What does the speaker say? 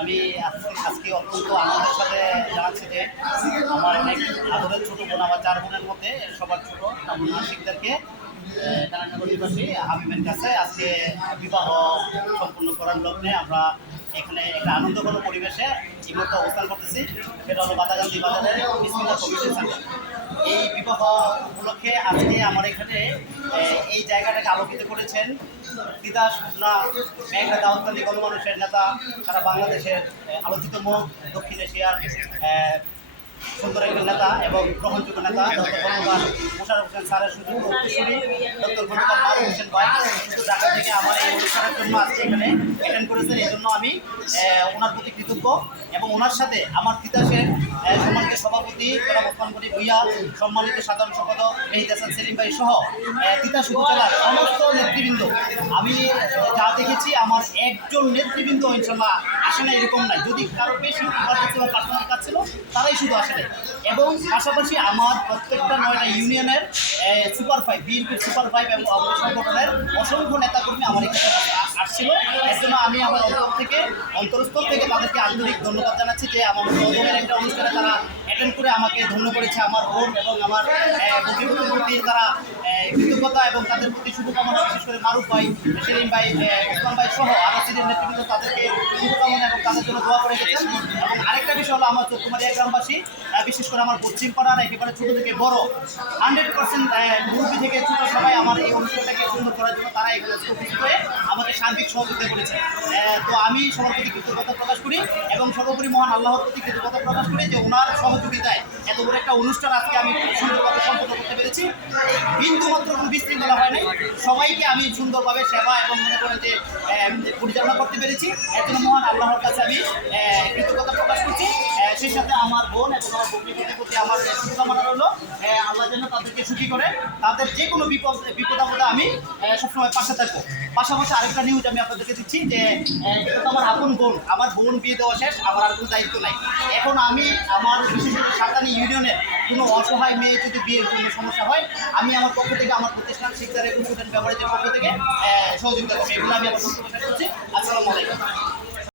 আমি আজকে অত্যন্ত আনন্দের সাথে জানাচ্ছি যে আমার অনেক আদরের ছোট বোন, আমার চার বোনের মধ্যে, সবার ছোট আমার টানানগর নিবাসী হাবিবের কাছে আজকে বিবাহ সম্পূর্ণ করার লগ্নে আমরা এখানে একটা আনন্দ কোনো পরিবেশে মুহূর্তে অবস্থান করতেছি। সেটা হলো বাদাগান্ধী বাজারের বিসমিল্লাহ কমিউনিটি এই বিবাহ উপলক্ষে আজকে আমার এখানে এই জায়গাটাকে আলোকিত করেছেন দিদা শুকনা মেঘনা দাওয়াতি গণমানুষের নেতা, সারা বাংলাদেশের আলোচিত মুখ, দক্ষিণ এশিয়ার সুন্দর একজন নেতা এবং গ্রহণযোগ্য নেতা ডক্টর মোশারফ হোসেন স্যারের সুযোগ ডক্টর হোসেন ভাই। ঢাকা থেকে আমার এই অনুষ্ঠানের জন্য আজকে এখানে অ্যাটেন্ড করেছেন, এই জন্য আমি ওনার প্রতি কৃতজ্ঞ এবং ওনার সাথে আমার তিতাসের সম্মানিত সভাপতি জনাব সম্মানিত সাধারণ সম্পাদক মেহিদ হাসান সেলিম ভাই সহ তিতাস উপজেলার সমস্ত নেতৃবৃন্দ। আমি যা দেখেছি, আমার একজন নেতৃবৃন্দ ইনশাল্লাহ আসে না এরকম নাই। যদি কারও বেশি ইমার্জেন্সি বা কাজ ছিল, তারাই শুধু আসে নাই এবং পাশাপাশি আমার প্রত্যেকটা নয়টা ইউনিয়নের সুপার ফাইভ বিএনপির সুপার ফাইভ এবং অঙ্গ সংগঠনের অসংখ্য নেতাকর্মী আমার এখানে আসছিল। এর জন্য আমি আমার অন্তর থেকে, অন্তরস্থল থেকে তাদেরকে আন্তরিক ধন্যবাদ জানাচ্ছি যে আমার প্রথমের একটা অনুষ্ঠানে তারা অ্যাটেন্ড করে আমাকে ধন্য করেছে আমার বোন এবং আমার প্রতি তারা কৃতজ্ঞতা এবং তাদের প্রতি শুভকামনা বিশেষ করে মারুফ ভাই, সেলিম ভাই ওসমান ভাই সহ আরও সিনিয়র নেতৃবৃন্দ তাদেরকে শুভকামনা এবং তাদের জন্য দোয়া করে গেছেন। এবং আরেকটা হলো আমার চৌকুমারিয়া গ্রামবাসী বিশেষ করে আমার পশ্চিম পাড়ার একেবারে ছোটো থেকে বড় হান্ড্রেড পার্সেন্ট মুরব্বী থেকে ছোট সবাই আমার এই অনুষ্ঠানটাকে সুন্দর করার জন্য তারা এখানে উপস্থিত হয়ে আমাকে সার্বিক সহযোগিতা করেছে। তো আমি সবার প্রতি কৃতজ্ঞতা প্রকাশ করি এবং সর্বোপরি মহান আল্লাহর প্রতি কৃতজ্ঞতা প্রকাশ করি যে ওনার সহযোগিতায় এত বড় একটা অনুষ্ঠান আজকে আমি সুন্দরভাবে সম্পন্ন করতে পেরেছি। বিন্দু মাত্র কোনো বিশৃঙ্খলা হয় নাই। সবাইকে আমি সুন্দরভাবে সেবা এবং মনে করেন যে পরিচালনা করতে পেরেছি। জন্য মহান আল্লাহর কাছে আমি কৃতজ্ঞতা সেই সাথে আমার বোন এবং আমার ভগ্নিপতির প্রতি আমার শুভকামনা আল্লাহ যেন তাদেরকে সুখী করে। তাদের যে কোনো বিপদ বিপদ আপদে আমি সবসময় পাশে থাকব। পাশাপাশি আরেকটা নিউজ আমি আপনাদেরকে দিচ্ছি যে আহ, তো আমার আপন বোন। আমার বোন বিয়ে দেওয়া শেষ আমার আর কোনো দায়িত্ব নাই। এখন আমি আমার বিশেষ করে সাতানি ইউনিয়নের কোনো অসহায় মেয়ে যদি বিয়ের কোনো সমস্যা হয় আমি আমার পক্ষ থেকে আমার প্রতিষ্ঠান শিক্ষার এবং স্টুডেন্ট ব্যবহারের পক্ষ থেকে সহযোগিতা করব। এগুলো আমি আমার বক্তব্য শেষ করছি। আসসালামু আলাইকুম।